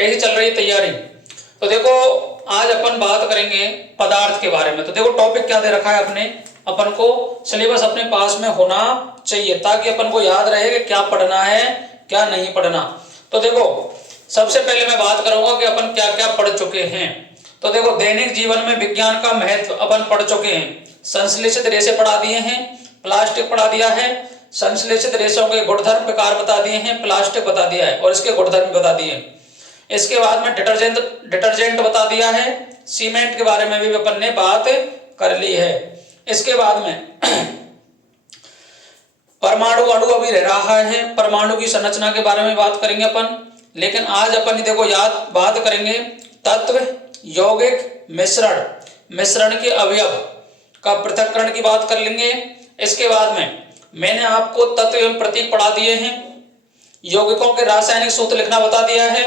कैसी चल रही है तैयारी? तो देखो आज अपन बात करेंगे पदार्थ के बारे में। तो देखो टॉपिक क्या दे रखा है अपने, अपन को सिलेबस अपने पास में होना चाहिए ताकि अपन को याद रहे कि क्या पढ़ना है क्या नहीं पढ़ना। तो देखो सबसे पहले मैं बात करूंगा कि अपन क्या क्या पढ़ चुके हैं। तो देखो दैनिक जीवन में विज्ञान का महत्व अपन पढ़ चुके हैं। संश्लेषित रेशे पढ़ा दिए हैं, प्लास्टिक पढ़ा दिया है, संश्लेषित रेशों के गुणधर्म प्रकार बता दिए हैं, प्लास्टिक बता दिया है और इसके गुणधर्म बता दिए हैं। इसके बाद में डिटर्जेंट बता दिया है, सीमेंट के बारे में भी अपन ने बात कर ली है। इसके बाद में परमाणु अणु अभी रह रहा है, परमाणु की संरचना के बारे में बात करेंगे अपन। लेकिन आज अपन देखो याद बात करेंगे तत्व, यौगिक, मिश्रण के अवयव का पृथक्करण की बात कर लेंगे। इसके बाद में मैंने आपको तत्व एवं प्रतीक पढ़ा दिए हैं, यौगिकों के रासायनिक सूत्र लिखना बता दिया है,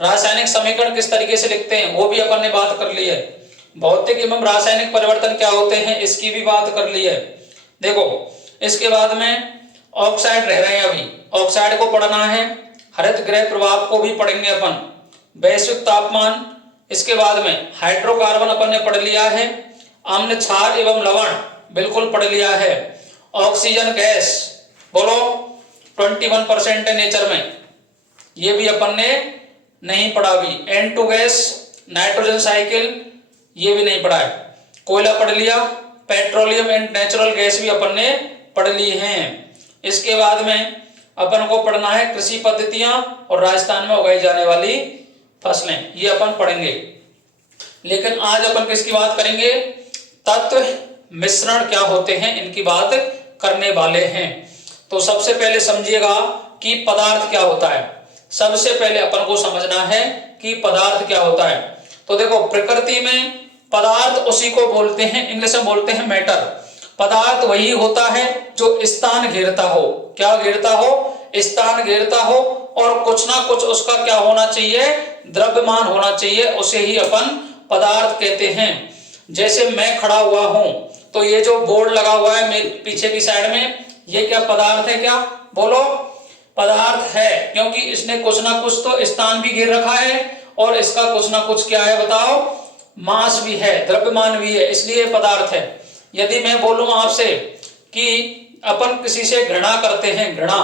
रासायनिक समीकरण किस तरीके से लिखते हैं वो भी अपन ने बात कर ली है, भौतिक एवं रासायनिक परिवर्तन क्या होते हैं इसकी भी बात कर ली है। देखो इसके बाद में ऑक्साइड रह रहे हैं, अभी ऑक्साइड को पढ़ना है, हरित गृह प्रभाव को भी पढ़ेंगे अपन, वैश्विक तापमान। इसके बाद में हाइड्रोकार्बन अपन ने पढ़ लिया है, अम्ल, क्षार एवं लवण बिल्कुल पढ़ लिया है, ऑक्सीजन गैस बोलो 21% है नेचर में, ये भी अपन ने नहीं पढ़ा अभी, N2 गैस, नाइट्रोजन साइकिल ये भी नहीं पढ़ा है, कोयला पढ़ लिया, पेट्रोलियम एंड नेचुरल गैस भी अपन ने पढ़ ली हैं। इसके बाद में अपन को पढ़ना है कृषि पद्धतियां और राजस्थान में उगाई जाने वाली फसलें, ये अपन पढ़ेंगे। लेकिन आज अपन किसकी बात करेंगे, तत्व मिश्रण क्या होते हैं इनकी बात करने वाले हैं। तो सबसे पहले समझिएगा कि पदार्थ क्या होता है। सबसे पहले अपन को समझना है कि पदार्थ क्या होता है। तो देखो प्रकृति में पदार्थ उसी को बोलते हैं, इंग्लिश में बोलते हैं मैटर। पदार्थ वही होता है जो स्थान घेरता हो, क्या घेरता हो, स्थान घेरता हो, और कुछ ना कुछ उसका क्या होना चाहिए, द्रव्यमान होना चाहिए, उसे ही अपन पदार्थ कहते हैं। जैसे मैं खड़ा हुआ हूं तो ये जो बोर्ड लगा हुआ है मेरे पीछे की साइड में, ये क्या पदार्थ है, क्या बोलो, पदार्थ है, क्योंकि इसने कुछ ना कुछ तो स्थान भी घेर रखा है और इसका कुछ ना कुछ क्या है बताओ, मास भी है, द्रव्यमान भी है, इसलिए पदार्थ है। यदि मैं बोलूं आपसे कि अपन किसी से घृणा करते हैं, घृणा,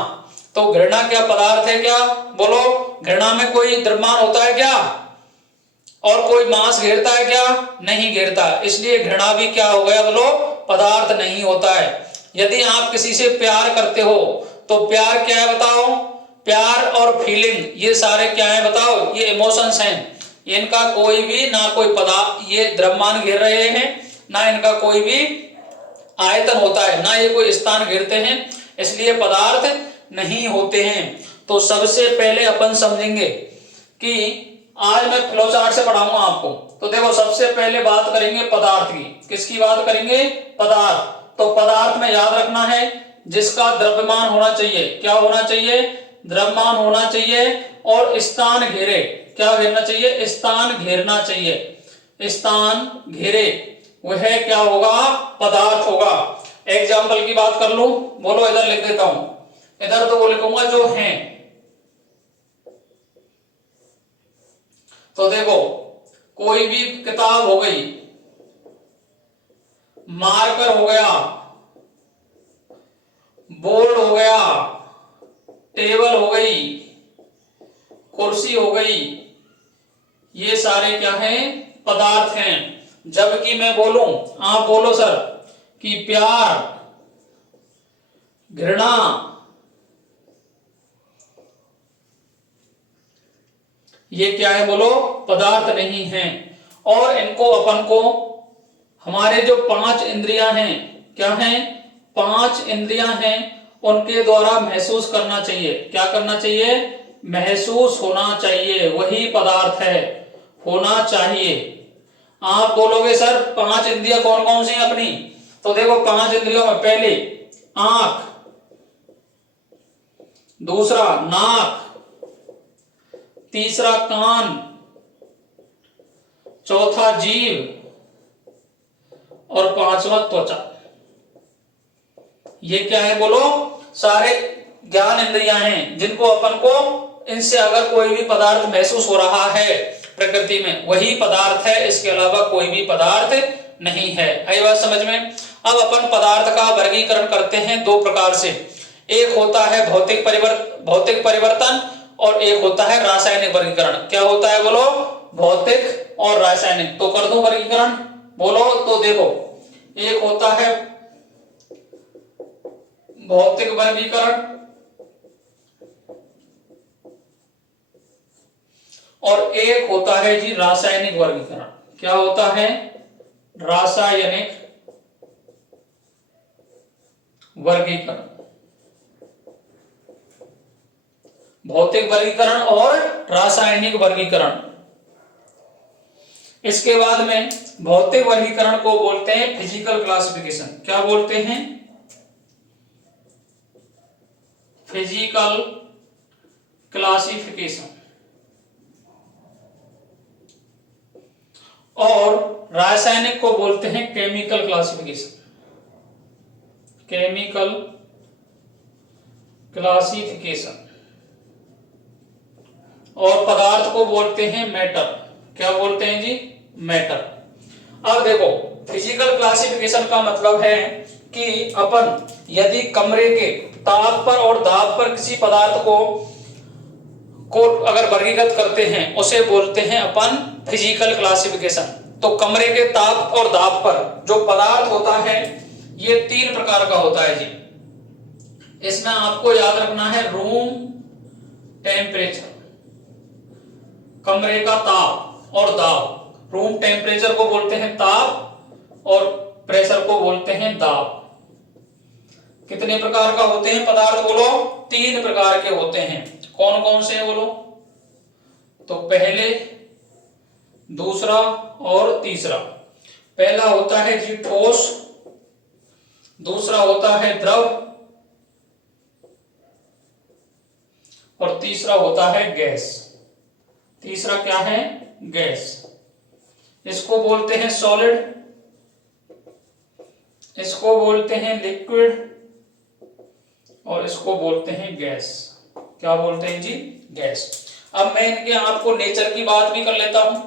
तो घृणा क्या पदार्थ है क्या, बोलो, घृणा में कोई द्रव्यमान होता है क्या, और कोई मास घेरता है क्या, नहीं घेरता, इसलिए घृणा भी क्या हो गया, बोलो, पदार्थ नहीं होता है। यदि आप किसी से प्यार करते हो तो प्यार क्या है बताओ, प्यार और फीलिंग ये सारे क्या है बताओ, ये इमोशंस हैं, इनका कोई भी ना कोई पदार्थ, ये द्रव्यमान घेर रहे हैं, ना इनका कोई भी आयतन होता है, ना ये कोई स्थान घेरते हैं, इसलिए पदार्थ नहीं होते हैं। तो सबसे पहले अपन समझेंगे कि आज मैं फ्लोचार्ट से पढ़ाऊंगा आपको। तो देखो सबसे पहले बात करेंगे पदार्थ की, किसकी बात करेंगे, पदार्थ। तो पदार्थ में याद रखना है जिसका द्रव्यमान होना चाहिए, क्या होना चाहिए, द्रव्यमान होना चाहिए, और स्थान घेरे, क्या घेरना चाहिए, स्थान घेरना चाहिए, स्थान घेरे, वह क्या होगा, पदार्थ होगा। एग्जाम्पल की बात कर लूं, बोलो, इधर लिख देता हूं, इधर तो वो लिखूंगा जो है। तो देखो कोई भी किताब हो गई, मार्कर हो गया, बोर्ड हो गया, टेबल हो गई, कुर्सी हो गई, ये सारे क्या हैं, पदार्थ हैं। जबकि मैं बोलूं, आप बोलो सर कि प्यार, घृणा, ये क्या है बोलो, पदार्थ नहीं है। और इनको अपन को हमारे जो 5 इंद्रियां हैं, क्या हैं, 5 इंद्रियां हैं, उनके द्वारा महसूस करना चाहिए, क्या करना चाहिए, महसूस होना चाहिए, वही पदार्थ है, होना चाहिए। आप बोलोगे सर 5 इंद्रियां कौन कौन सी हैं अपनी, तो देखो 5 इंद्रियों में पहले आंख, दूसरा नाक, तीसरा कान, चौथा जीभ, और 5वां त्वचा। ये क्या है बोलो, सारे ज्ञान इंद्रियां हैं जिनको अपन को इनसे अगर कोई भी पदार्थ महसूस हो रहा है प्रकृति में, वही पदार्थ है, इसके अलावा कोई भी पदार्थ नहीं है। आई बात समझ में। अब अपन पदार्थ का वर्गीकरण करते हैं दो प्रकार से, एक होता है भौतिक परिवर्तन और एक होता है रासायनिक वर्गीकरण। क्या होता है बोलो? भौतिक और रासायनिक। तो कर दो वर्गीकरण, बोलो। तो देखो, एक होता है भौतिक वर्गीकरण और एक होता है जी रासायनिक वर्गीकरण। क्या होता है? रासायनिक वर्गीकरण। भौतिक वर्गीकरण और रासायनिक वर्गीकरण। इसके बाद में भौतिक वर्गीकरण को बोलते हैं फिजिकल क्लासिफिकेशन। क्या बोलते हैं? Physical classification. और रासायनिक को बोलते हैं केमिकल क्लासिफिकेशन। Chemical classification. और पदार्थ को बोलते हैं मैटर। क्या बोलते हैं जी? मैटर। अब देखो, फिजिकल क्लासिफिकेशन का मतलब है कि अपन यदि कमरे के ताप पर और दाब पर किसी पदार्थ को अगर वर्गीकृत करते हैं, उसे बोलते हैं अपन फिजिकल क्लासिफिकेशन। तो कमरे के ताप और दाब पर जो पदार्थ होता है, ये 3 प्रकार का होता है जी। इसमें आपको याद रखना है रूम टेम्परेचर, कमरे का ताप और दाब। रूम टेम्परेचर को बोलते हैं ताप और प्रेशर को बोलते हैं दाब। कितने प्रकार का होते हैं पदार्थ बोलो? 3 प्रकार के होते हैं। कौन कौन से हैं बोलो? तो पहले, दूसरा और तीसरा। पहला होता है जी ठोस, दूसरा होता है द्रव और तीसरा होता है गैस। तीसरा क्या है? गैस। इसको बोलते हैं सॉलिड, इसको बोलते हैं लिक्विड और इसको बोलते हैं गैस। क्या बोलते हैं जी? गैस। अब मैं इनके आपको नेचर की बात भी कर लेता हूं।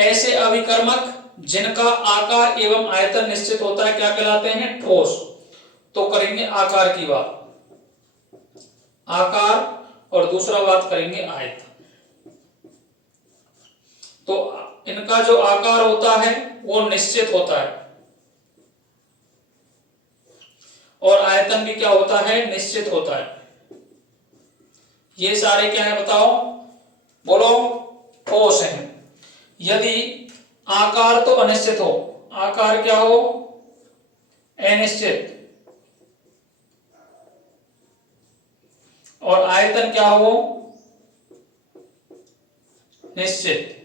ऐसे अभिकर्मक जिनका आकार एवं आयतन निश्चित होता है क्या कहलाते हैं? ठोस। तो करेंगे आकार की बात, आकार, और दूसरा बात करेंगे आयतन। तो इनका जो आकार होता है वो निश्चित होता है और आयतन भी क्या होता है? निश्चित होता है। ये सारे क्या है बताओ? बोलो। ठोस है। यदि आकार तो अनिश्चित हो, आकार क्या हो? अनिश्चित, और आयतन क्या हो? निश्चित।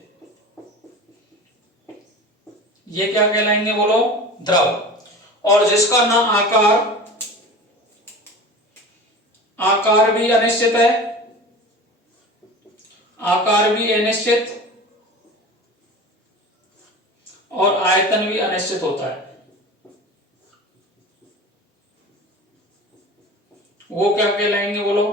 ये क्या कहलाएंगे बोलो? द्रव। और जिसका ना आकार भी अनिश्चित है, आकार भी अनिश्चित और आयतन भी अनिश्चित होता है, वो क्या कहलाएंगे बोलो?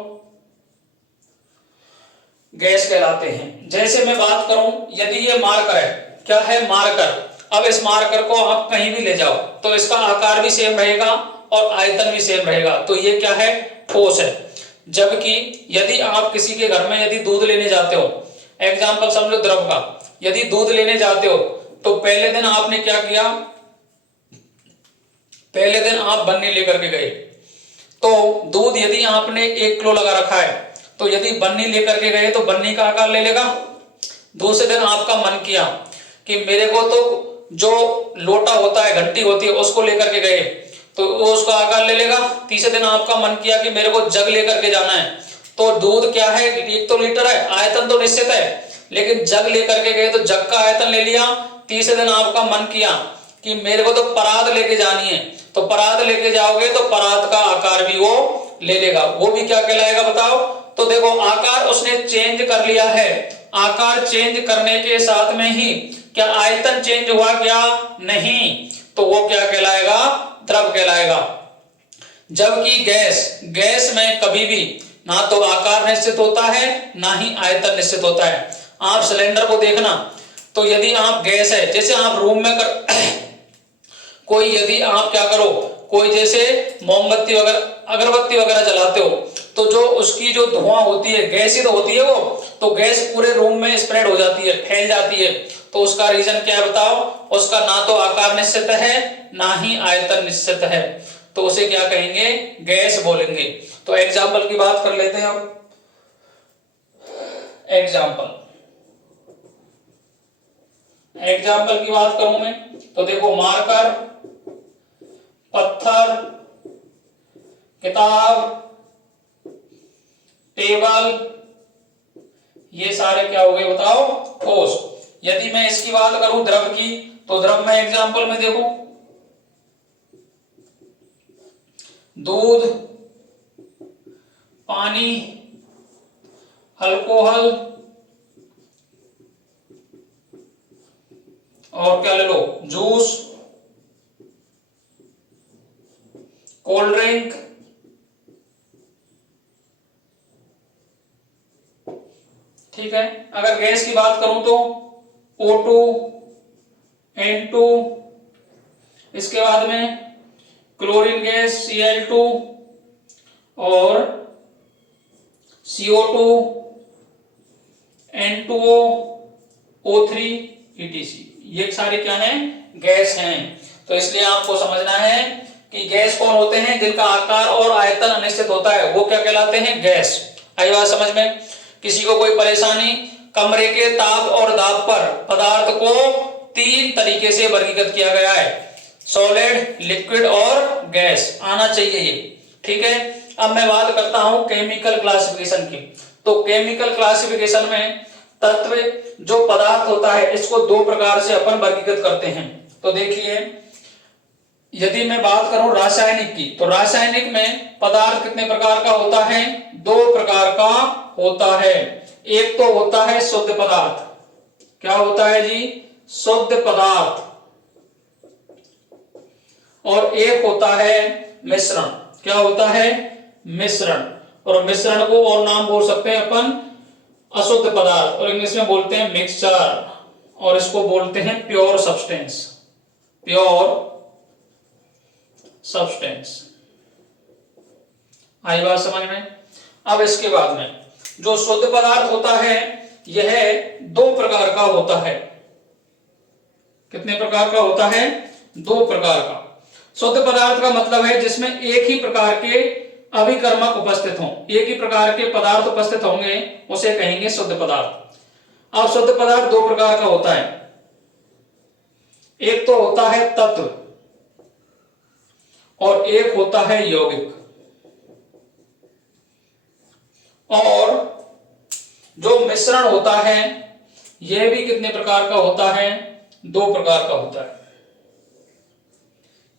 गैस कहलाते हैं। जैसे मैं बात करूं, यदि ये मार्कर है, क्या है? मार्कर। अब इस मार्कर को आप कहीं भी ले जाओ तो इसका आकार भी सेम रहेगा और आयतन भी सेम रहेगा, तो ये क्या है? ठोस है। जबकि यदि आप किसी के घर में यदि दूध लेने जाते हो, एग्जाम्पल समझो द्रव का, यदि दूध लेने जाते हो तो पहले दिन आपने क्या किया? पहले दिन आप बन्नी लेकर के गए, तो दूध यदि आपने 1 किलो लगा रखा है, तो यदि बन्नी लेकर के गए तो बन्नी का आकार ले लेगा। दूसरे दिन आपका मन किया कि मेरे को तो जो लोटा होता है, घंटी होती है, उसको लेकर के गए तो वो उसका आकार ले लेगा। तीसरे दिन आपका मन किया कि मेरे को जग लेकर के जाना है, तो दूध क्या है? 1 तो लीटर है, आयतन तो निश्चित है, लेकिन जग लेकर के गए तो जग का आयतन ले लिया। तीसरे दिन आपका मन किया कि मेरे को तो परात लेके जानी है, तो परात लेके जाओगे तो परात का आकार भी वो ले लेगा। वो भी क्या कहलाएगा बताओ? तो देखो, आकार उसने चेंज कर लिया है। आकार चेंज करने के साथ में ही क्या आयतन चेंज हुआ क्या? नहीं। तो वो क्या कहलाएगा? द्रव कहलाएगा। जबकि गैस में कभी भी ना तो आकार निश्चित होता है ना ही आयतन निश्चित होता है। आप सिलेंडर को देखना तो यदि आप गैस है, जैसे आप रूम में कोई यदि आप क्या करो, कोई जैसे मोमबत्ती वगैरह अगरबत्ती वगैरह जलाते हो तो जो उसकी जो धुआं होती है गैस ही तो होती है वो, तो गैस पूरे रूम में स्प्रेड हो जाती है, फैल जाती है। तो उसका रीजन क्या है बताओ? उसका ना तो आकार निश्चित है ना ही आयतन निश्चित है, तो उसे क्या कहेंगे? गैस बोलेंगे। तो एग्जाम्पल की बात कर लेते हैं अब। एग्जाम्पल की बात करूं मैं तो देखो, मार्कर, पत्थर, किताब, टेबल, ये सारे क्या हो गए बताओ? ठोस। यदि मैं इसकी बात करूं द्रव की, तो द्रव में एग्जाम्पल में देखो, दूध, पानी, अल्कोहल, और क्या ले लो, जूस, कोल्ड ड्रिंक, ठीक है। अगर गैस की बात करूं तो O2, N2, इसके बाद में क्लोरीन गैस Cl2 और CO2, N2O, O3, ETC, ये सारे क्या हैं? गैस हैं। तो इसलिए आपको समझना है कि गैस कौन होते हैं? जिनका आकार और आयतन अनिश्चित होता है, वो क्या कहलाते हैं? गैस। आई बात समझ में? किसी को कोई परेशानी? कमरे के ताप और दाब पर पदार्थ को 3 तरीके से वर्गीकृत किया गया है, सॉलिड, लिक्विड और गैस। आना चाहिए ये, ठीक है। अब मैं बात करता हूं केमिकल क्लासिफिकेशन की। तो केमिकल क्लासिफिकेशन में तत्व जो पदार्थ होता है इसको 2 प्रकार से अपन वर्गीकृत करते हैं। तो देखिए, यदि मैं बात करूं रासायनिक की, तो रासायनिक में पदार्थ कितने प्रकार का होता है? 2 प्रकार का होता है। एक तो होता है शुद्ध पदार्थ। क्या होता है जी? शुद्ध पदार्थ। और एक होता है मिश्रण। क्या होता है? मिश्रण। और मिश्रण को और नाम बोल सकते हैं अपन अशुद्ध पदार्थ, और इंग्लिश में बोलते हैं मिक्सचर, और इसको बोलते हैं प्योर सब्सटेंस। Pure substance. आई बात समझ में? अब इसके बाद में जो शुद्ध पदार्थ होता है यह 2 प्रकार का होता है। कितने प्रकार का होता है? 2 प्रकार का। शुद्ध पदार्थ का मतलब है जिसमें एक ही प्रकार के अभिकर्मक उपस्थित हों, एक ही प्रकार के पदार्थ उपस्थित होंगे, उसे कहेंगे शुद्ध पदार्थ। अब शुद्ध पदार्थ 2 प्रकार का होता है। एक तो होता है तत्व और एक होता है यौगिक। और जो मिश्रण होता है यह भी कितने प्रकार का होता है? 2 प्रकार का होता है।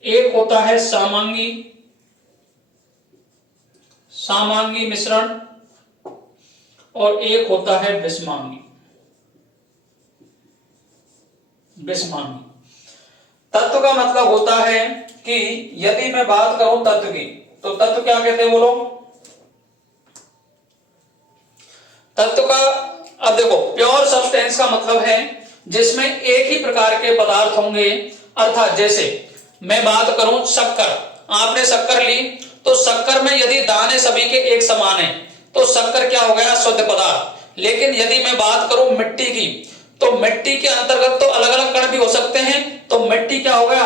एक होता है सामांगी मिश्रण, और एक होता है विषमांगी। तत्व का मतलब होता है कि यदि मैं बात करूं तत्व की, तो तत्व क्या कहते हैं बोलो? तत्व का, अब देखो, प्योर सब्सटेंस का मतलब है जिसमें एक ही प्रकार के पदार्थ होंगे। अर्थात जैसे मैं बात करूं शक्कर, आपने शक्कर ली तो शक्कर में यदि दाने सभी के एक समान है तो शक्कर क्या हो गया? शुद्ध पदार्थ। लेकिन यदि मैं बात करूं मिट्टी की, तो मिट्टी के अंतर्गत तो अलग अलग कण भी हो सकते हैं, तो मिट्टी क्या हो गया?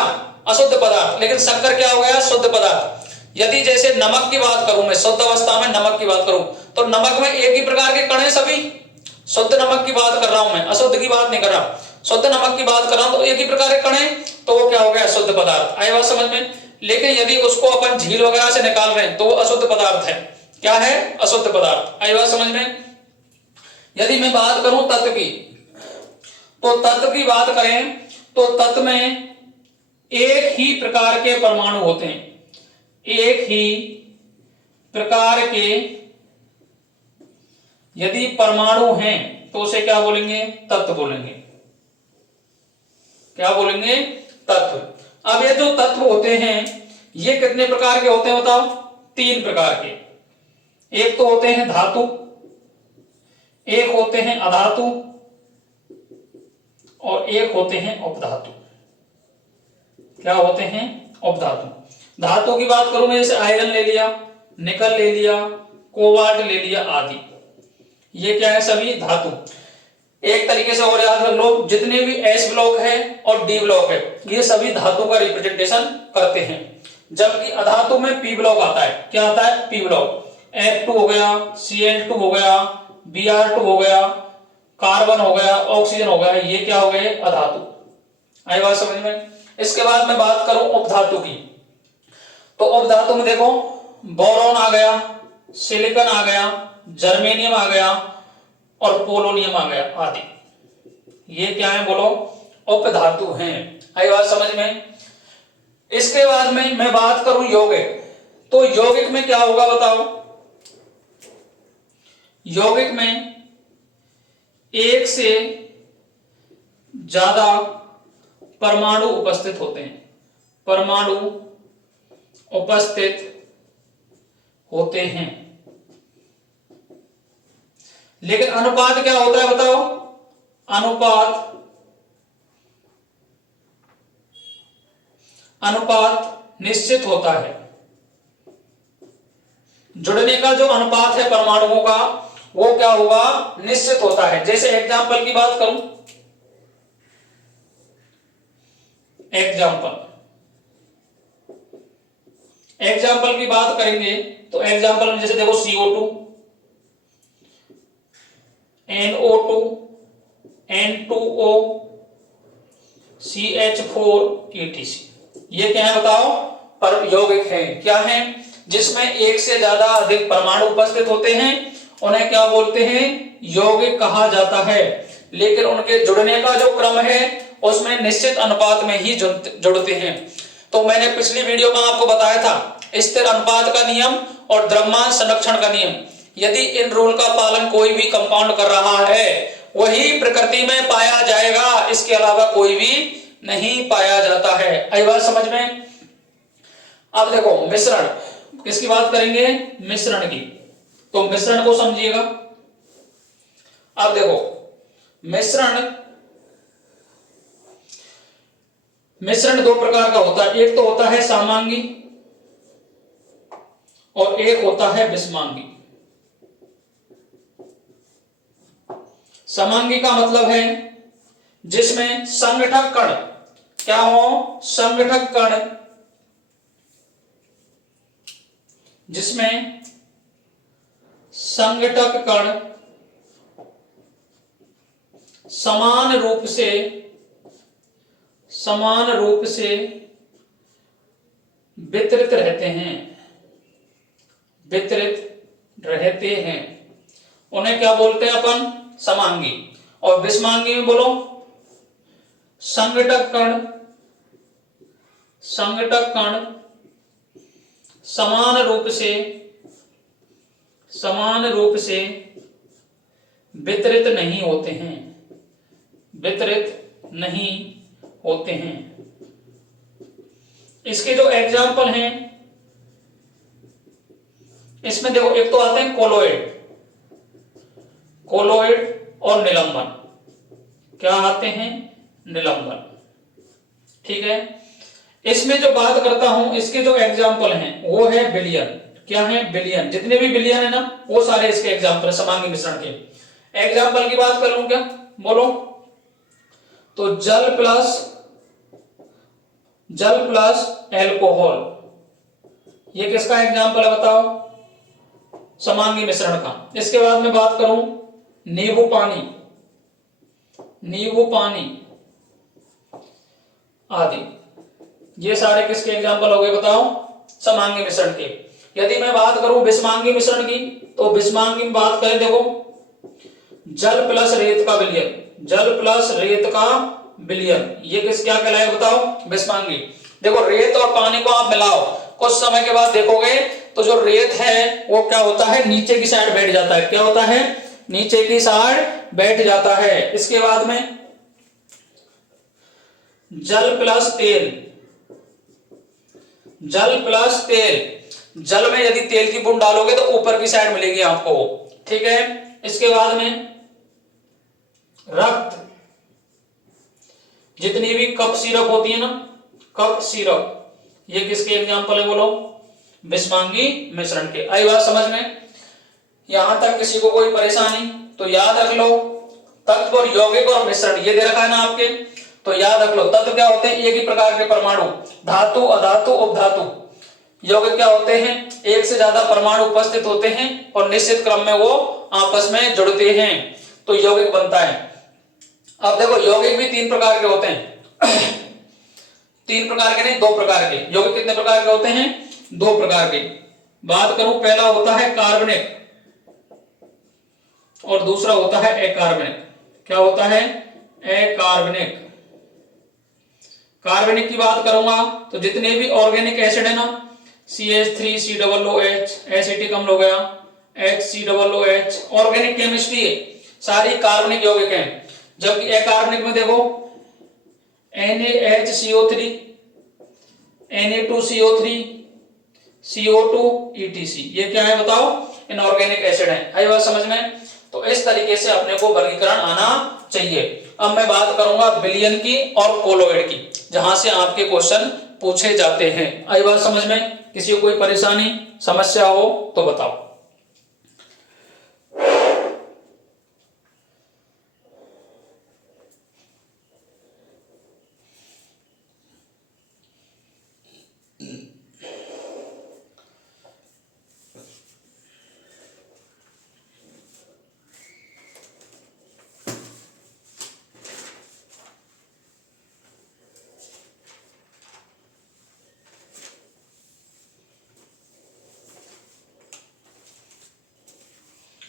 अशुद्ध पदार्थ। लेकिन शक्कर क्या हो गया? शुद्ध पदार्थ। यदि जैसे नमक की बात करूं, मैं शुद्ध अवस्था में नमक की बात करूं, तो नमक में एक ही प्रकार के कण हैं सभी, शुद्ध नमक की बात कर रहा हूं मैं, अशुद्ध की बात नहीं कर रहा। शुद्ध नमक की बात कर रहा हूं तो एक ही प्रकार के कण हैं, तो वो क्या हो गया? शुद्ध पदार्थ। आई बात समझ में? लेकिन यदि उसको अपन झील वगैरह से निकाल रहे हैं तो वो अशुद्ध पदार्थ है। क्या है? अशुद्ध पदार्थ। आई बात समझ में? यदि मैं बात करूं तत्व की, तो तत्व की बात करें तो तत्व में एक ही प्रकार के परमाणु होते हैं। एक ही प्रकार के यदि परमाणु हैं तो उसे क्या बोलेंगे? तत्व बोलेंगे। क्या बोलेंगे? तत्व। अब ये जो तत्व होते हैं ये कितने प्रकार के होते हैं बताओ? 3 प्रकार के। एक तो होते हैं धातु, एक होते हैं अधातु और एक होते हैं उपधातु। क्या होते हैं? उपधातु। धातु की बात करूं मैं, जैसे आयरन ले लिया, निकल ले लिया, कोबाल्ट ले लिया आदि, ये क्या है? सभी धातु। एक तरीके से और याद रख लो, जितने भी एस ब्लॉक है और डी ब्लॉक है ये सभी धातु का रिप्रेजेंटेशन करते हैं, जबकि अधातु में पी ब्लॉक आता है। क्या आता है? P block. F2 हो गया, Cl2 हो गया, Br2 हो गया, कार्बन हो गया, ऑक्सीजन हो गया, ये क्या हो गए? अधातु। आई बात समझ में? इसके बाद मैं बात करूं उपधातु की, तो उपधातु में देखो बोरॉन आ गया, सिलिकॉन आ गया, जर्मेनियम आ गया और पोलोनियम आ गया आदि, ये क्या है? बोलो, उपधातु हैं। आई बात समझ में? इसके बाद में मैं बात करूं यौगिक, तो यौगिक में क्या होगा बताओ? यौगिक में एक से ज्यादा परमाणु उपस्थित होते हैं, परमाणु उपस्थित होते हैं, लेकिन अनुपात क्या होता है बताओ? अनुपात निश्चित होता है। जुड़ने का जो अनुपात है परमाणुओं का वो क्या होगा? निश्चित होता है। जैसे एग्जाम्पल की बात करूं, एग्जाम्पल की बात करेंगे तो एग्जाम्पल में जैसे देखो CO2, NO2, N2O, CH4, ETC, ये क्या है बताओ? पर यौगिक हैं। क्या हैं? जिसमें एक से ज्यादा अधिक परमाणु उपस्थित होते हैं, उन्हें क्या बोलते हैं? यौगिक कहा जाता है। लेकिन उनके जुड़ने का जो क्रम है उसमें निश्चित अनुपात में ही जुड़ते हैं। तो मैंने पिछली वीडियो में आपको बताया था स्थिर अनुपात का नियम और द्रव्यमान संरक्षण का नियम। यदि इन रूल का पालन कोई भी कंपाउंड कर रहा है वही प्रकृति में पाया जाएगा, इसके अलावा कोई भी नहीं पाया जाता है। आई बात समझ में? अब देखो मिश्रण, किसकी बात करेंगे? मिश्रण की। तो मिश्रण को समझिएगा। अब देखो मिश्रण दो प्रकार का होता है, एक तो होता है समांगी और एक होता है विषमांगी। समांगी का मतलब है जिसमें संगठक कण क्या हो? संगठक कण, जिसमें संगठक कण समान रूप से वितरित रहते हैं, उन्हें क्या बोलते हैं अपन? समांगी। और विषमांगी में बोलो संगठक कण समान रूप से वितरित नहीं होते हैं। इसके जो एग्जाम्पल हैं इसमें देखो, एक तो आते हैं कोलोइड और निलंबन। क्या आते हैं? निलंबन। ठीक है। इसमें जो बात करता हूं इसके जो एग्जाम्पल हैं वो है विलयन। क्या है? विलयन। जितने भी विलयन है ना वो सारे इसके एग्जाम्पल, समांगी मिश्रण के। एग्जाम्पल की बात कर लूं क्या? बोलो। तो जल प्लस एल्कोहल, ये किसका एग्जाम्पल है बताओ? समांगी मिश्रण का। इसके बाद में बात करूं नींबू पानी आदि, ये सारे किसके एग्जाम्पल हो गए बताओ? समांगी मिश्रण के। यदि मैं बात करूं विषमांगी मिश्रण की, तो विषमांगी में बात करें, देखो जल प्लस रेत का विलयन, ये क्या कहलाएगा बताओ? विषमांगी। देखो रेत और पानी को आप मिलाओ, कुछ समय के बाद देखोगे तो जो रेत है वो क्या होता है? नीचे की साइड बैठ जाता है। क्या होता है? नीचे की साइड बैठ जाता है। इसके बाद में जल प्लस तेल, जल में यदि तेल की बूंद डालोगे तो ऊपर की साइड मिलेगी आपको वो, ठीक है। इसके बाद में रक्त, जितनी भी कप सिरप होती है ना, कप सिरप, ये किसके एग्जाम्पल है बोलो, बिस्मांगी मिश्रण के। आई बात समझ में? यहां तक किसी को कोई परेशानी तो याद रख लो, तत्व और यौगिक और मिश्रण ये दे रखा है ना आपके, तो याद रख लो। तत्व क्या होते हैं, एक ही प्रकार के परमाणु, धातु, अधातु, उपधातु। यौगिक क्या होते हैं, एक से ज्यादा परमाणु उपस्थित होते हैं और निश्चित क्रम में वो आपस में जुड़ते हैं तो यौगिक बनता है। अब देखो यौगिक भी तीन प्रकार के होते हैं तीन प्रकार के नहीं, दो प्रकार के। यौगिक कितने प्रकार के होते हैं, दो प्रकार के। बात करूं, पहला होता है कार्बनिक और दूसरा होता है अकार्बनिक। क्या होता है, अकार्बनिक। कार्बनिक की बात करूंगा तो जितने भी ऑर्गेनिक एसिड है ना, CH3COOH, एसिटिक अम्ल हो गया, HCOOH, ऑर्गेनिक केमिस्ट्री है, सारी कार्बनिक यौगिक हैं। जबकि अकार्बनिक में देखो NaHCO3, Na2CO3, CO2, ETC, ये क्या है बताओ, इनऑर्गेनिक एसिड है। आई बात समझ में? तो इस तरीके से अपने को वर्गीकरण आना चाहिए। अब मैं बात करूंगा विलयन की और कोलोइड की, जहां से आपके क्वेश्चन पूछे जाते हैं। आई बात समझ में? किसी को कोई परेशानी समस्या हो तो बताओ।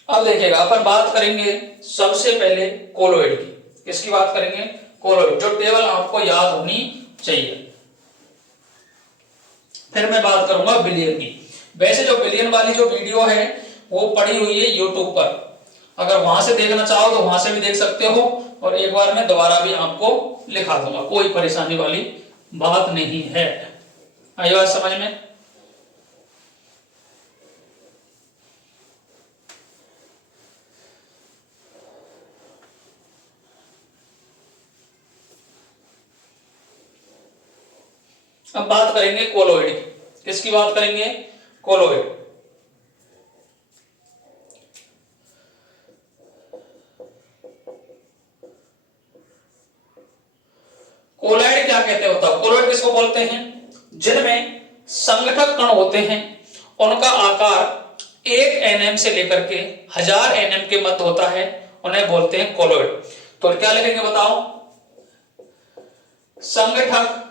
अब देखिएगा, अपन बात करेंगे सबसे पहले कोलोइड की। किसकी बात करेंगे, कोलोइड, जो टेबल आपको याद होनी चाहिए। फिर मैं बात करूंगा विलयन की। वैसे जो विलयन वाली जो वीडियो है वो पड़ी हुई है यूट्यूब पर, अगर वहां से देखना चाहो तो वहां से भी देख सकते हो, और एक बार मैं दोबारा भी आपको लिखा दूंगा, कोई परेशानी वाली बात नहीं है। आई बात समझ में? अब बात करेंगे कोलोइड की। किसकी बात करेंगे, कोलोइड। कोलोइड क्या कहते हैं बताओ, कोलोइड किसको बोलते हैं, जिनमें संगठक कण होते हैं, उनका आकार 1 nm से लेकर के 1000 nm के मध्य होता है, उन्हें बोलते हैं कोलोइड। तो क्या लिखेंगे बताओ, संगठक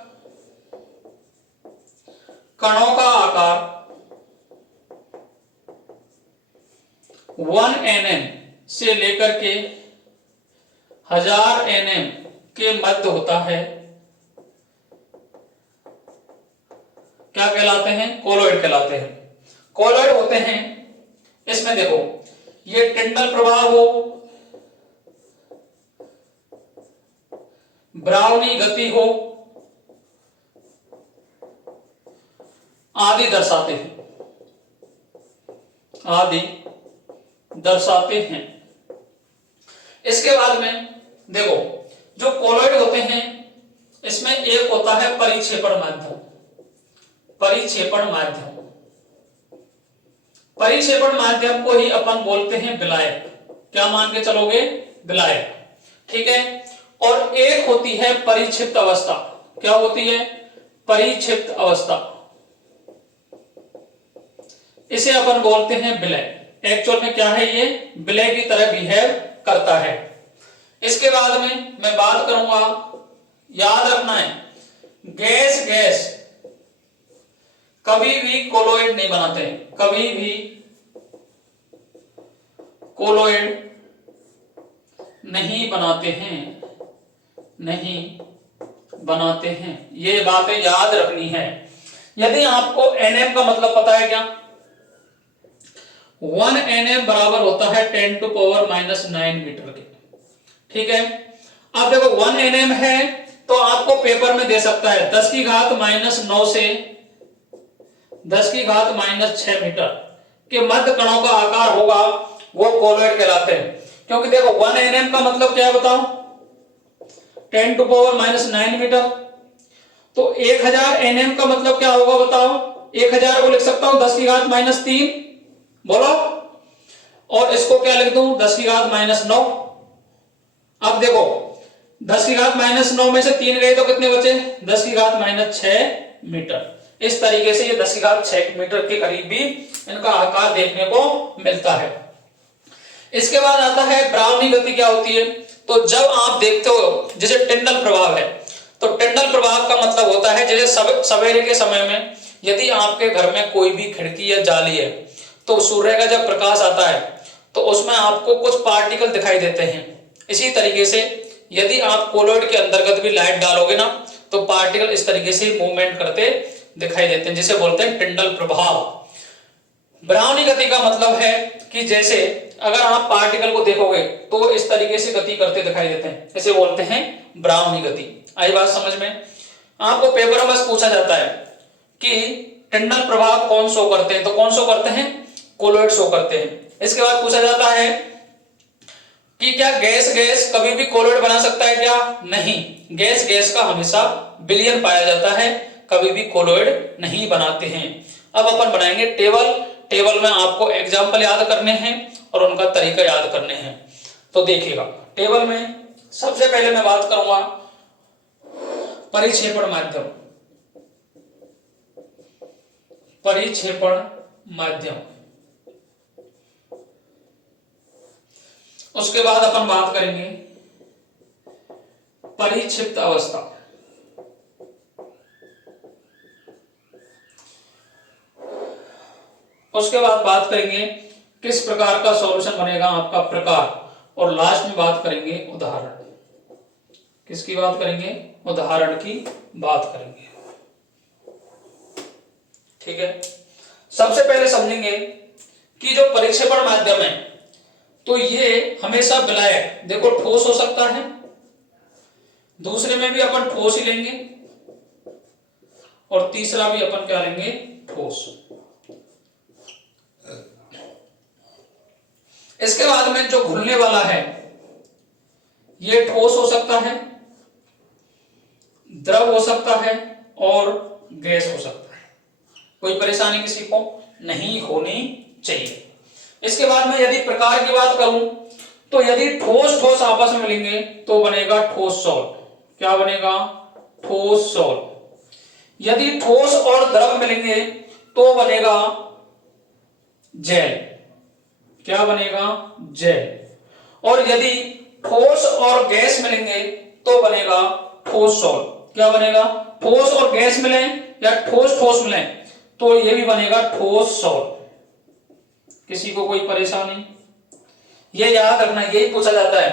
कणों का आकार 1 nm से लेकर के 1000 nm के मध्य होता है, क्या कहलाते हैं, कोलोइड कहलाते हैं। कोलोइड होते हैं, इसमें देखो ये टिंडल प्रभाव हो, ब्राउनी गति हो आदि दर्शाते हैं, आदि दर्शाते हैं। इसके बाद में देखो जो कोलोइड होते हैं इसमें एक होता है परिक्षेपण माध्यम, परिक्षेपण माध्यम, परिक्षेपण माध्यम को ही अपन बोलते हैं विलायक। क्या मान के चलोगे, विलायक, ठीक है। और एक होती है परिक्षिप्त अवस्था। क्या होती है, परिक्षिप्त अवस्था, इसे अपन बोलते हैं विलय। एक्चुअल में क्या है, ये विलय की तरह बिहेव करता है। इसके बाद में मैं बात करूंगा, याद रखना है, गैस गैस कभी भी कोलोइड नहीं बनाते हैं, कभी भी कोलोइड नहीं बनाते हैं, नहीं बनाते हैं, ये बातें याद रखनी है। यदि आपको nm का मतलब पता है क्या, 1 nm बराबर होता है 10⁻⁹ मीटर के, ठीक है। अब देखो 1 nm है तो आपको पेपर में दे सकता है 10⁻⁹ से 10⁻⁶ मीटर के मध्य कणों का आकार होगा वो कोलॉइड कहलाते हैं। क्योंकि देखो 1 nm का मतलब क्या है बताओ, 10⁻⁹ मीटर। तो 1000 nm का मतलब क्या होगा बताओ, 1000 को लिख सकता हूं 10⁻³ बोलो, और इसको क्या लिख दूं 10⁻⁹। अब देखो 10⁻⁹ में से 3 गए तो कितने बचे, 10⁻⁶ मीटर। इस तरीके से ये 10⁻⁶ मीटर के करीब भी इनका आकार देखने को मिलता है। इसके बाद आता है ब्राउनी गति क्या होती है। तो जब आप देखते हो जैसे टिंडल प्रभाव है, तो टिंडल प्रभाव का मतलब होता है जैसे सवेरे के समय में यदि आपके घर में कोई भी खिड़की या जाली है तो सूर्य का जब प्रकाश आता है तो उसमें आपको कुछ पार्टिकल दिखाई देते हैं। इसी तरीके से यदि आप कोलॉइड के अंतर्गत भी लाइट डालोगे ना तो पार्टिकल इस तरीके से मूवमेंट करते दिखाई देते हैं, जिसे बोलते हैं टिंडल प्रभाव। ब्राउनी गति का मतलब है कि जैसे अगर आप पार्टिकल को देखोगे तो इस तरीके से गति करते दिखाई देते हैं, इसे बोलते हैं ब्राउनी गति। आई बात समझ में। आपको पेपर में बस पूछा जाता है कि टिंडल प्रभाव कौन शो करते हैं, तो कौन शो करते हैं, कोलॉइड शो करते हैं। इसके बाद पूछा जाता है कि क्या गैस कभी भी कोलॉइड बना सकता है क्या, नहीं, गैस का हमेशा विलयन पाया जाता है, कभी भी कोलॉइड नहीं बनाते हैं। अब अपन बनाएंगे टेबल में आपको एग्जाम्पल याद करने हैं और उनका तरीका याद करने हैं। तो देखिएगा टेबल में सबसे पहले मैं बात करूंगा परिक्षेपण माध्यम। परिक्षेपण माध्यम, उसके बाद अपन बात करेंगे परिक्षिप्त अवस्था, उसके बाद बात करेंगे किस प्रकार का सॉल्यूशन बनेगा आपका प्रकार, और लास्ट में बात करेंगे उदाहरण। किसकी बात करेंगे, उदाहरण की बात करेंगे। ठीक है, सबसे पहले समझेंगे कि जो परिक्षेपण माध्यम है तो ये हमेशा विलायक, देखो ठोस हो सकता है, दूसरे में भी अपन ठोस ही लेंगे और तीसरा भी अपन क्या लेंगे, ठोस। इसके बाद में जो घुलने वाला है ये ठोस हो सकता है, द्रव हो सकता है और गैस हो सकता है। कोई परेशानी किसी को नहीं होनी चाहिए। इसके बाद में यदि प्रकार की बात करूं तो यदि ठोस आपस में मिलेंगे तो बनेगा ठोस सॉल्ट। क्या बनेगा, ठोस सॉल्ट। यदि ठोस और द्रव मिलेंगे तो बनेगा जेल। क्या बनेगा, जेल। और यदि ठोस और गैस मिलेंगे तो बनेगा ठोस सॉल्ट। क्या बनेगा, ठोस और गैस मिले या ठोस मिले तो ये भी बनेगा ठोस सॉल्ट। किसी को कोई परेशानी, ये याद रखना, यही पूछा जाता है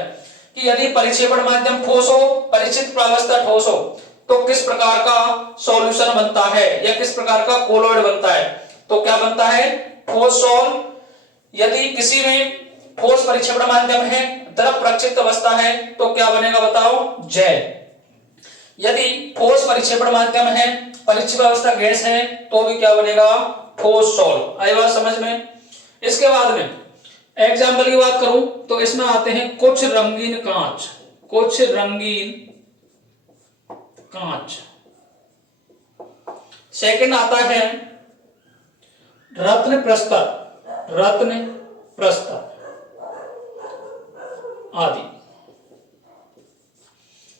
कि यदि परिक्षेपण माध्यम ठोस हो, परिचित प्रावस्था ठोस हो तो किस प्रकार का सॉल्यूशन बनता है या किस प्रकार का कोलॉइड बनता है, तो क्या बनता है, ठोस सॉल्ट। यदि किसी में ठोस परिक्षेपण माध्यम है, द्रव प्रक्षिप्त अवस्था है तो क्या बनेगा बताओ, जेल। यदि ठोस परिक्षेपण माध्यम है, परिक्षेपण अवस्था गैस है तो भी क्या बनेगा, ठोस सॉल्ट। आई बात समझ में। इसके बाद में एग्जाम्पल की बात करूं तो इसमें आते हैं कुछ रंगीन कांच। कुछ रंगीन कांच। सेकंड आता है रत्न प्रस्तर, रत्न प्रस्तर आदि।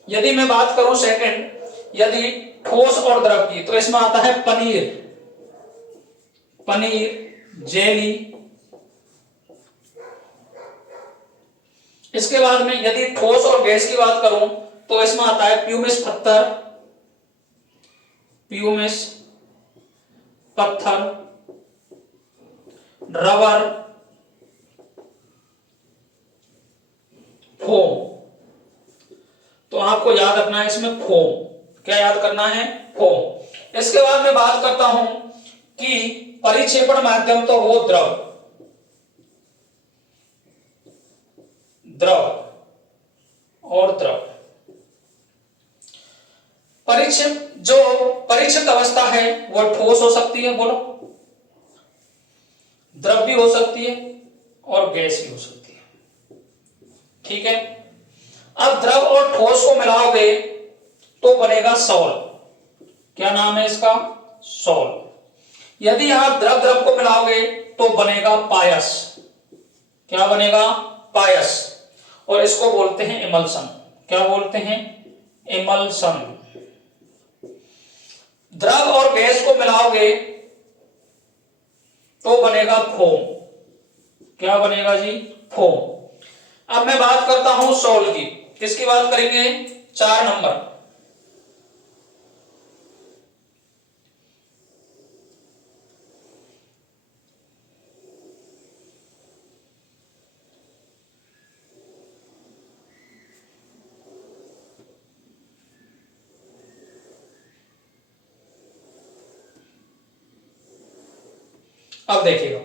यदि मैं बात करूं सेकंड, यदि ठोस और द्रव की, तो इसमें आता है पनीर, पनीर, जेली। इसके बाद में यदि ठोस और गैस की बात करूं तो इसमें आता है प्यूमिस पत्थर, प्यूमिस पत्थर, रबर, फोम। तो आपको याद रखना है इसमें फोम। क्या याद करना है, फोम। इसके बाद मैं बात करता हूं कि परिक्षेपण माध्यम तो वो द्रव, द्रव और द्रव। परीक्षित अवस्था है वो ठोस हो सकती है, बोलो, द्रव भी हो सकती है और गैस भी हो सकती है। ठीक है, अब द्रव और ठोस को मिलाओगे तो बनेगा सॉल। क्या नाम है इसका? सॉल। यदि आप द्रव द्रव को मिलाओगे तो बनेगा पायस। क्या बनेगा? पायस। और इसको बोलते हैं इमल्सन। क्या बोलते हैं? इमल्सन। द्रव और गैस को मिलाओगे तो बनेगा फोम। क्या बनेगा जी? फोम। अब मैं बात करता हूं सॉल की। किसकी बात करेंगे? 4 नंबर। अब देखिएगा,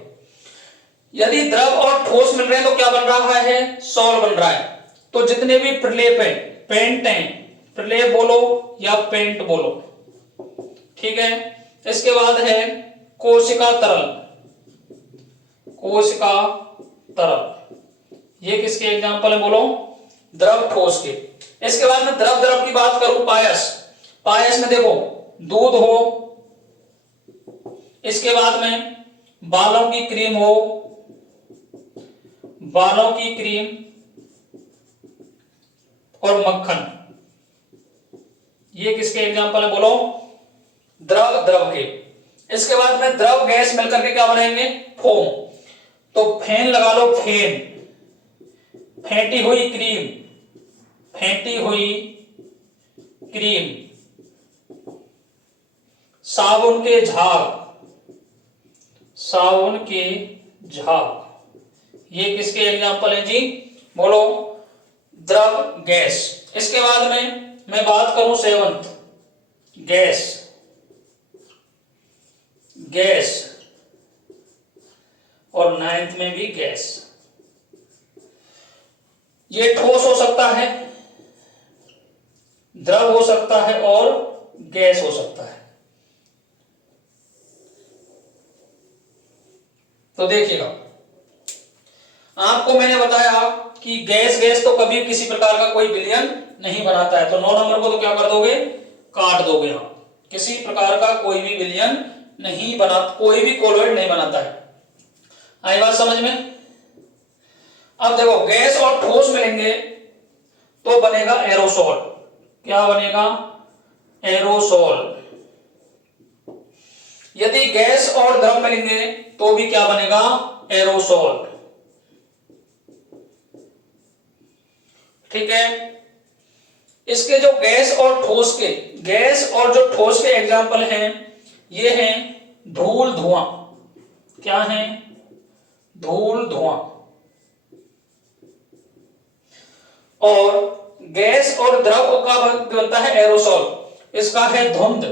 यदि द्रव और ठोस मिल रहे हैं तो क्या बन रहा है? सॉल बन रहा है। तो जितने भी प्रलेप हैं, पेंट हैं, प्रलेप बोलो या पेंट बोलो, ठीक है। इसके बाद है कोशिका तरल। कोशिका तरल, ये किसके एग्जांपल है बोलो? द्रव ठोस के। इसके बाद में द्रव द्रव की बात करूं, पायस। पायस में देखो दूध हो, इसके बाद में बालों की क्रीम हो, बालों की क्रीम और मक्खन, ये किसके एग्जांपल है बोलो? द्रव द्रव के। इसके बाद में द्रव गैस मिलकर के क्या बनाएंगे? फोम। तो फेन लगा लो, फेन, फेंटी हुई क्रीम, फेंटी हुई क्रीम, साबुन के झाग, साबुन के झाग, ये किसके एग्जांपल है जी? बोलो, द्रव गैस। इसके बाद में मैं बात करूं 7th, गैस। गैस और 9th में भी गैस। ये ठोस हो सकता है, द्रव हो सकता है और गैस हो सकता है। तो देखिएगा, आपको मैंने बताया कि गैस गैस तो कभी किसी प्रकार का कोई विलयन नहीं बनाता है। तो 9 नंबर को तो क्या कर दोगे? काट दोगे। यहां किसी प्रकार का कोई भी विलयन नहीं बना, कोई भी कोलोइड नहीं बनाता है। आई बात समझ में? अब देखो, गैस और ठोस मिलेंगे तो बनेगा एरोसोल। क्या बनेगा? एरोसोल। यदि गैस और द्रव मिलेंगे तो भी क्या बनेगा? एरोसोल। ठीक है। इसके जो गैस और ठोस के, गैस और जो ठोस के एग्जाम्पल हैं, ये हैं धूल धुआं। क्या है? धूल धुआं। और गैस और द्रव का बनता है एरोसोल। इसका है धुंध,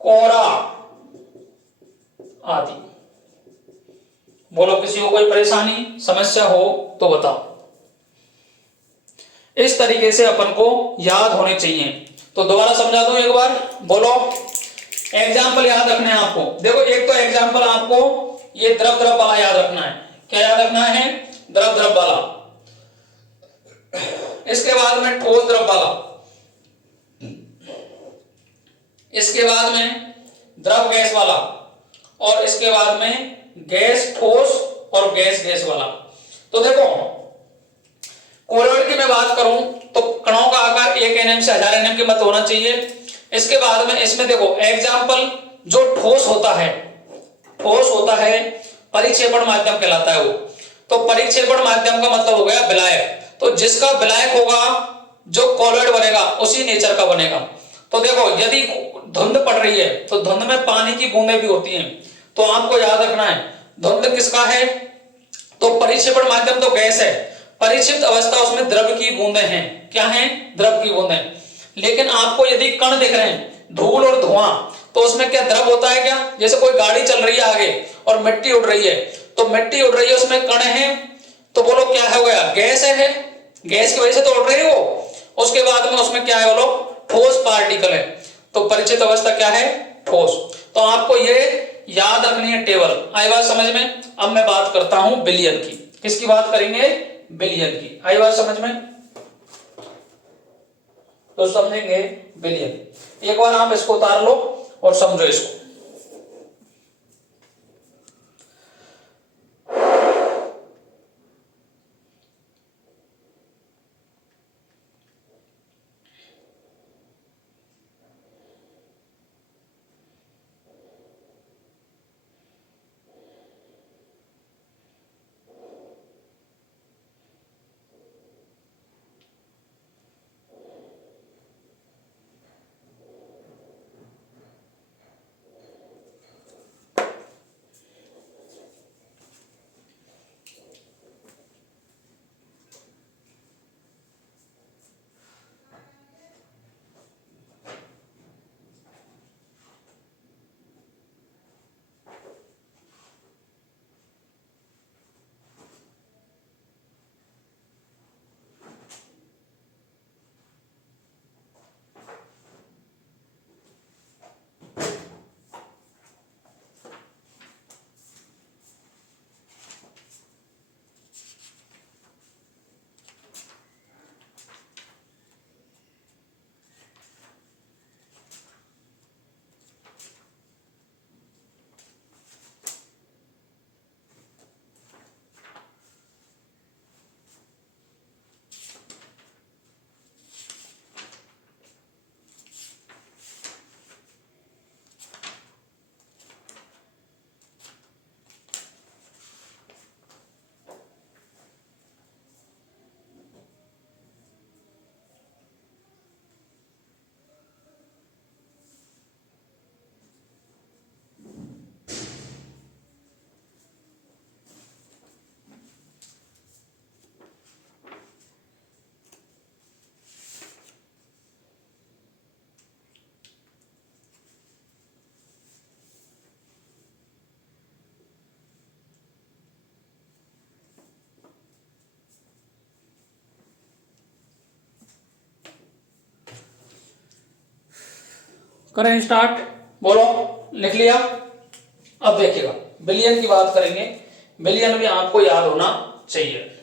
कोहरा आदि। बोलो, किसी को कोई परेशानी समस्या हो तो बताओ। इस तरीके से अपन को याद होने चाहिए। तो दोबारा समझा दूं एक बार, बोलो, एग्जाम्पल याद रखना है आपको। देखो, एक तो एग्जाम्पल आपको ये द्रव द्रव वाला याद रखना है। क्या याद रखना है? द्रव द्रव वाला। इसके बाद में ठोस द्रव वाला, इसके बाद में द्रव गैस वाला, और इसके बाद में गैस ठोस और गैस गैस वाला। तो देखो, कोलोइड की मैं बात करूं तो कणों का आकार 1 nm से 1000 nm के मध्य होना चाहिए। इसके बाद में इसमें देखो एग्जाम्पल, जो ठोस होता है, ठोस होता है, परिक्षेपण माध्यम कहलाता है वो। तो परिक्षेपण माध्यम का मतलब हो गया विलायक। तो जिसका विलायक होगा, जो कोलोइड बनेगा उसी नेचर का बनेगा। तो देखो, यदि धुंध पड़ रही है तो धुंध में पानी की बूंदें भी होती हैं। तो आपको याद रखना है, धुंध किसका है? तो परिक्षेपण माध्यम तो गैस है, परिक्षिप्त अवस्था उसमें द्रव की बूंदें हैं। क्या हैं? द्रव की बूंदें। लेकिन आपको यदि कण दिख रहे हैं, धूल और धुआं, तो उसमें क्या द्रव होता है क्या? जैसे कोई गाड़ी चल रही है आगे और मिट्टी उड़ रही है, तो मिट्टी उड़ रही है, उसमें कण है, तो बोलो क्या है? गया गैस है। गैस की वजह से तो उड़ रही है वो। उसके बाद में उसमें क्या है वो लोग, ठोस पार्टिकल है। तो परिचित अवस्था क्या है, ठोस। तो आपको ये याद रखनी है टेबल। आई बात समझ में। अब मैं बात करता हूं बिलियन की। किसकी बात करेंगे, बिलियन की। आई बात समझ में, तो समझेंगे बिलियन। एक बार आप इसको उतार लो और समझो इसको। करें स्टार्ट, बोलो, लिख लिया। अब देखिएगा बिलियन की बात करेंगे। बिलियन भी आपको याद होना चाहिए।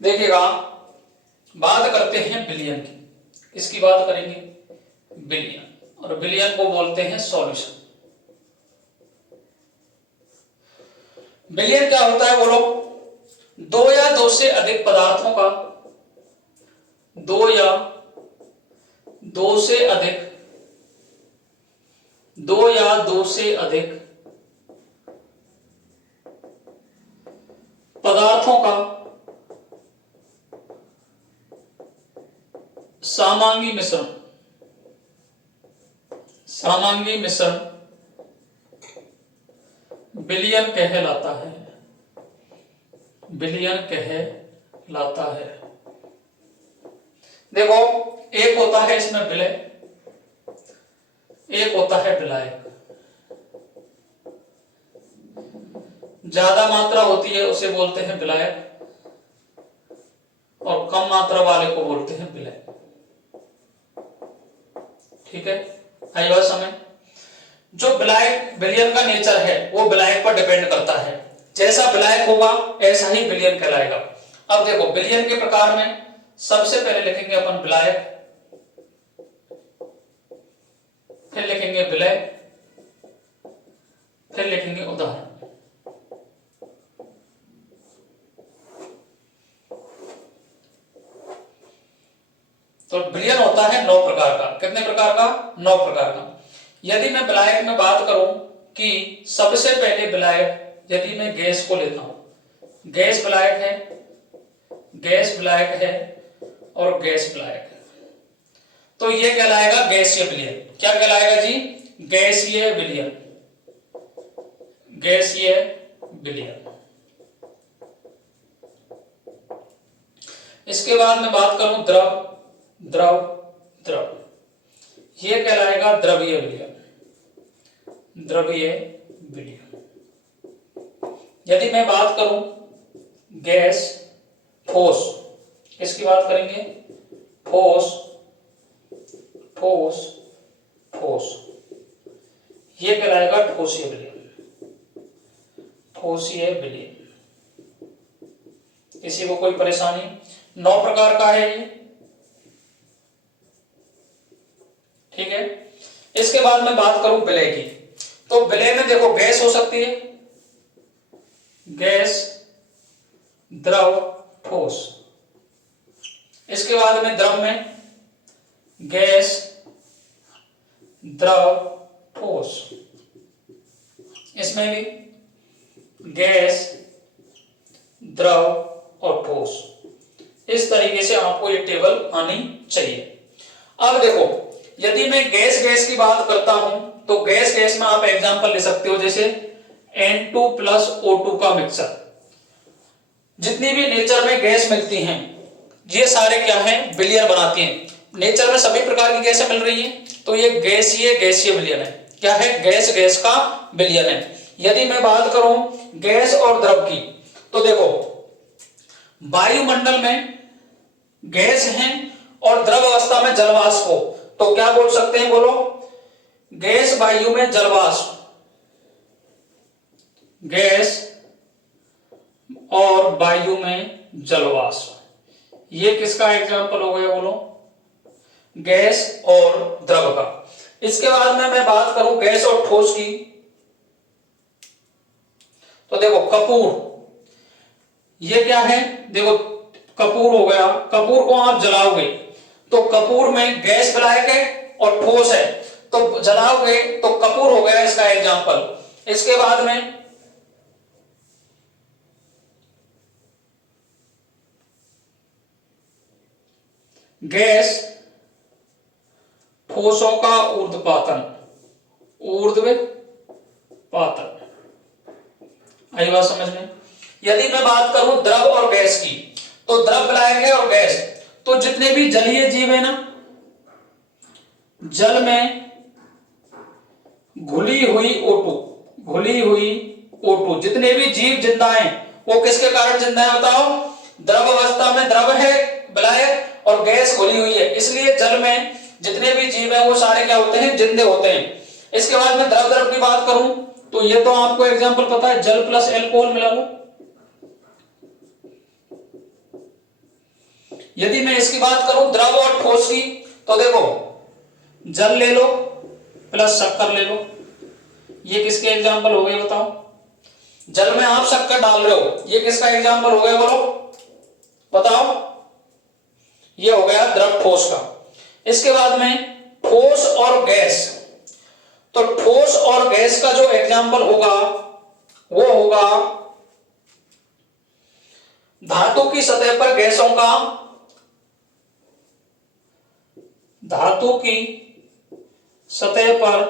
देखिएगा बात करते हैं बिलियन की। इसकी बात करेंगे बिलियन, और बिलियन को बोलते हैं सॉल्यूशन। बिलियन क्या होता है बोलो, दो या दो से अधिक पदार्थों का, दो या दो से अधिक, दो या दो से अधिक पदार्थों का सामांगी मिश्रण, सामांगी मिश्रण बिलियन कहलाता है, बिलियन कहलाता है। देखो एक होता है इसमें विलय, एक होता है विलायक। ज्यादा मात्रा होती है उसे बोलते हैं विलायक, और कम मात्रा वाले को बोलते हैं विलय। ठीक है, आई बात समझ। जो विलायक, विलियन का नेचर है वो विलायक पर डिपेंड करता है। जैसा विलायक होगा ऐसा ही विलियन कहलाएगा। अब देखो विलियन के प्रकार में सबसे पहले लिखेंगे अपन विलायक, फिर लिखेंगे विलय, फिर लिखेंगे उदाहरण। तो विलियन होता है 9 प्रकार का। कितने प्रकार का? 9 प्रकार का। यदि मैं विलायक में बात करूं कि सबसे पहले विलायक, यदि मैं गैस को लेता हूं, गैस विलायक है, गैस विलायक है और गैस विलायक है। तो ये कहलाएगा गैसीय विलयन। क्या कहलाएगा जी? गैसीय विलयन। गैसीय विलयन। इसके बाद मैं बात करूं द्रव द्रव द्रव, ये कहलाएगा द्रवीय विलयन। द्रवीय विलयन। यदि मैं बात करूं गैस ठोस, इसकी बात करेंगे ठोस ठोस ठोस, ये कहलाएगा ठोसीय विलयन। ठोसीय विलयन। किसी को कोई परेशानी? 9 प्रकार का है ये, ठीक है। इसके बाद मैं बात करूं विलय की, तो विलय में देखो गैस हो सकती है, गैस, द्रव, ठोस। इसके बाद में द्रव में गैस, द्रव, ठोस। इसमें भी गैस, द्रव और ठोस। इस तरीके से आपको ये टेबल आनी चाहिए। अब देखो, यदि मैं गैस गैस की बात करता हूं तो गैस गैस में आप एग्जांपल ले सकते हो, जैसे N2 प्लस O2 का मिक्सर। जितनी भी नेचर में गैस मिलती हैं, ये सारे क्या हैं? विलयन बनाती हैं। नेचर में सभी प्रकार की गैसें मिल रही हैं, तो ये गैसीय गैसीय विलयन है। क्या है? गैस गैस का विलयन है। यदि मैं बात करूं गैस और द्रव की, तो देखो वायुमंडल में गैस है और द्रव अवस्था में जलवाष्प हो, तो क्या बोल सकते हैं? बोलो, गैस वायु में जलवाष्प, गैस और वायु में जलवाष्प। ये किसका एग्जांपल हो गया? बोलो, गैस और द्रव का। इसके बाद में मैं बात करूं गैस और ठोस की, तो देखो कपूर, ये क्या है? देखो कपूर हो गया। कपूर को आप जलाओगे तो कपूर में गैस विलायक है और ठोस है, तो जलाओगे तो कपूर हो गया इसका एग्जांपल। इसके बाद में गैस ठोसों का ऊर्ध्वपातन, ऊर्ध्वपातन। आई बात समझ में? यदि मैं बात करूं द्रव और गैस की, तो द्रव विलायक है और गैस, तो जितने भी जलीय जीव है ना, जल में घुली हुई O2, जितने भी जीव जिंदा हैं वो किसके कारण जिंदा है? बताओ, द्रव अवस्था में द्रव है विलायक और गैस घुली हुई है, इसलिए जल में जितने भी जीव हैं वो सारे क्या होते हैं? जिंदे होते हैं। इसके बाद में द्रव द्रव की बात करूं तो ये तो आपको एग्जांपल पता है, जल प्लस एल्कोहल मिला लो। यदि मैं इसकी बात करूं द्रव और ठोस की, तो देखो जल ले लो प्लस शक्कर ले लो, ये किसके एग्जांपल हो गए? बताओ, जल में आप शक्कर डाल रहे हो, ये किसका एग्जांपल हो गया? बोलो, बताओ, ये हो गया द्रव ठोस का। इसके बाद में ठोस और गैस, तो ठोस और गैस का जो एग्जांपल होगा वो होगा धातु की सतह पर गैसों का, धातु की सतह पर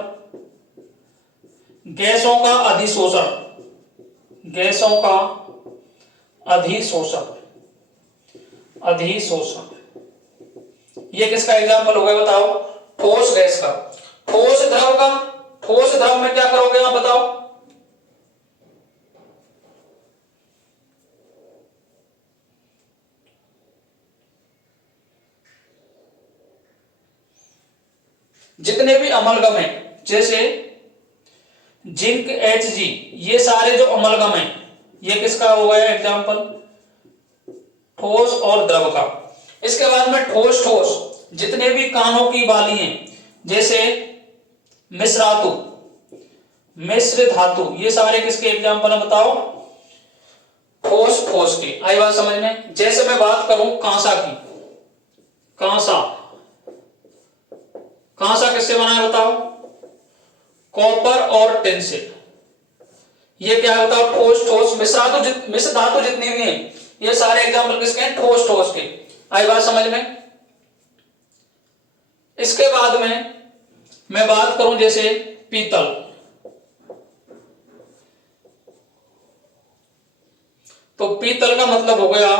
गैसों का अधिशोषण, गैसों का अधिशोषण, अधिशोषण। ये किसका एग्जांपल हो गया? बताओ, ठोस गैस का। ठोस द्रव का, ठोस द्रव में क्या करोगे आप? बताओ, जितने भी अमलगम है, जैसे जिंक Hg, ये सारे जो अमलगम है, ये किसका हो गया एग्जांपल? ठोस और द्रव का। इसके बाद में ठोस ठोस, जितने भी कानों की बाली हैं, जैसे मिश्रातु, मिश्र धातु, ये सारे किसके एग्जांपल है? बताओ, ठोस ठोस के। आई बात समझ में? जैसे मैं बात करूं कांसा की, कांसा, कांसा किससे बना है? बताओ, कॉपर और टिन से। ये क्या है? बताओ, ठोस ठोस। मिश्र धातु जितनी भी हैं, ये सारे एग्जांपल किसके हैं? ठोस ठोस के। आई बात समझ में? इसके बाद में मैं बात करूं जैसे पीतल, तो पीतल का मतलब हो गया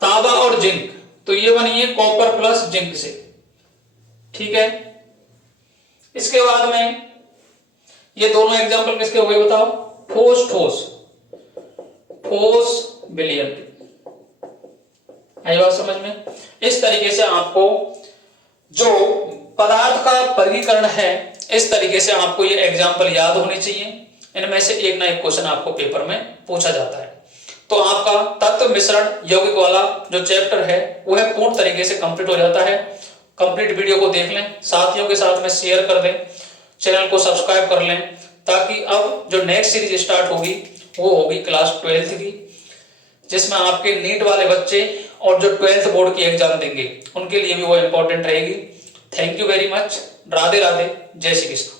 तांबा और जिंक, तो ये बनी है कॉपर प्लस जिंक से, ठीक है। इसके बाद में ये दोनों एग्जांपल किसके हो गए बताओ, ठोस ठोस, ठोस विलयन, आई बात समझ में। इस तरीके से आपको जो पदार्थ का वर्गीकरण है, इस तरीके से आपको ये एग्जांपल याद होने चाहिए। इनमें से एक ना एक क्वेश्चन आपको पेपर में पूछा जाता है। तो आपका तत्व मिश्रण यौगिक वाला जो चैप्टर है वो है पूर्ण तरीके से कंप्लीट हो जाता है। कंप्लीट वीडियो को देख लें, साथियों के साथ में शेयर कर दें, चैनल को सब्सक्राइब कर लें, ताकि अब जो नेक्स्ट सीरीज स्टार्ट होगी वो होगी क्लास 12th की, जिसमें आपके नीट वाले बच्चे और जो 12th बोर्ड की एग्जाम देंगे उनके लिए भी वो इंपॉर्टेंट रहेगी। Thank you very much. Radhe Radhe, जय श्री कृष्ण।